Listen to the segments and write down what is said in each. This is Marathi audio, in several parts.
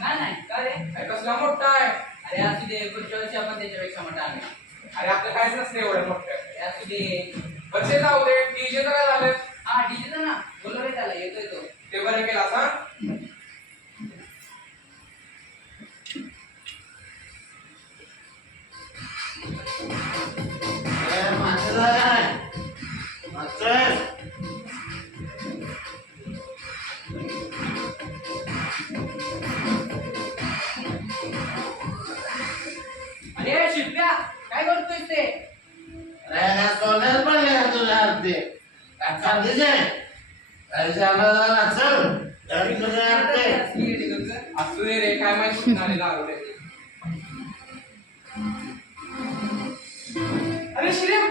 नाही नाही का रे? अरे कसला मोठा आहे. अरे असू दे, पुढच्या वर्षी आपण त्याच्यापेक्षा मोठा आणू. अरे आपलं काहीच नसतं एवढं मोठं. अरे असू दे. बसे जाऊ दे. डीजेचं काय झालं? हा डीजेचा ना, बोललो रे त्याला, येतोय तो. ते बरं केला हा. अरे शिल्प्या, काय करतोय ते? असू दे रे, काय माहिती कुठून आलेला आरोग्य. अरे श्रीम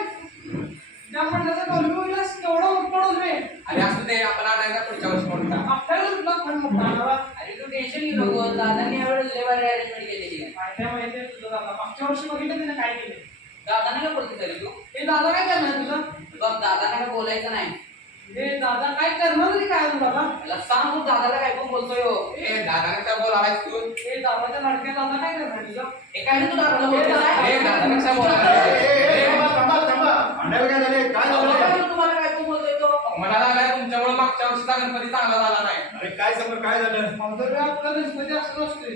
त्या फंडाचा कॉलमी होईलच केवढा उत्पन्न रे. अरे असू दे, आपण आणायचा पुढच्या वर्षी मोठा. आपल्याला तुला फंड मोठा आणावा. अरे तू टेन्शन घेऊ नको, दादांनी यावेळेस लय भारी अरेंजमेंट केलेली आहे. माहिती आहे तुझं दादा मागच्या वर्षी बघितलं त्याने काय केलं. दादाने काय बोलतो तरी तू? हे दादा काय करणार तुझं. बघ दादाने काय बोलायचं नाही. हे दादा काय करणार तरी काय दादा. त्याला सांग तू दादाला काय पण बोलतोय हो. ए दादाने काय बोलायलास तू? हे दादाच्या लाडक्या दादा काय करणार तुझं. हे काय रे तू दादाला बोलतोय काय? ए दादाने काय बोलायला? तुम्हाला काय पण बोलतोय तो? मला लागलाय तुमच्यामुळे मागच्या वर्षीचा गणपती चांगला झाला नाही. अरे काय समोर काय झालं? मंदिर आपला गणपती असं असते.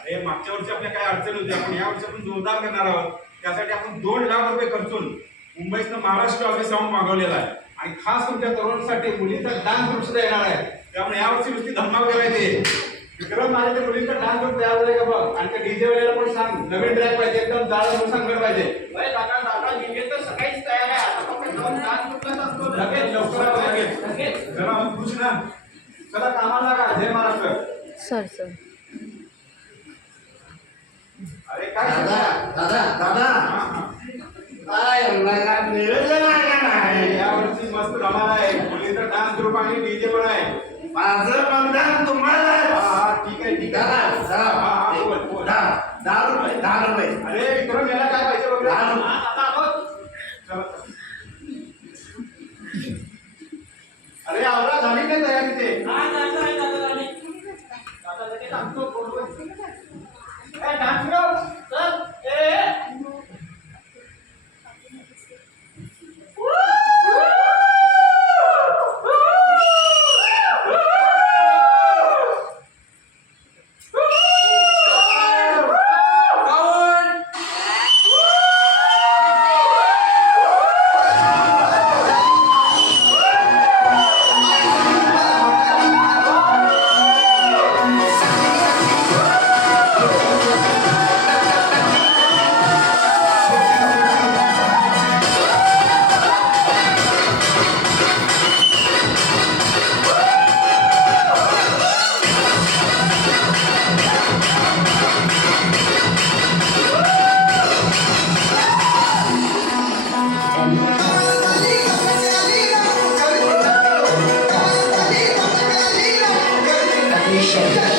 अरे मागच्या वर्षी आपल्या काय अडचण होती, आपण या वर्षी आपण जोरदार करणार आहोत. त्यासाठी आपण 2 लाख रुपये खर्चून मुंबईतनं महाराष्ट्र ऑफिस साऊंड मागवलेला आहे आणि खास तुमच्या तरुणांसाठी मुलींचा डान्स ग्रुप सुद्धा येणार आहे. त्यामुळे यावर्षी नुसती धमाल करायची. विक्रम माझ्या त्या मुलींचा डान्स ग्रुप तयार झालाय का बघ. आणि त्या डीजे वेळेला पण सांग, नवीन ट्रॅक पाहिजे, एकदम जाळं सांगणार पाहिजे. डीजे तर सकाळीच तयार आहे. आता फक्त डान्स ग्रुपलाच असतो. लगेच लवकर लगेच जरा खुश ना. चला कामाला लागा. जय महाराष्ट्र. सर अरे काय यावर्षी मस्त धमाल आहे. मुलींचा डान्स ग्रुप आणि डीजे पण आहे. माझं मतदान तुम्हाला. हा ठीक आहे ठीक आहे. बोल. 10 रुपये. अरे विक्रम याला काय पाहिजे वगैरे. 10 रुपये. चला. अरे आवरा झाली काय तयारी ते. डान्स ग्रुप चल. Shut up.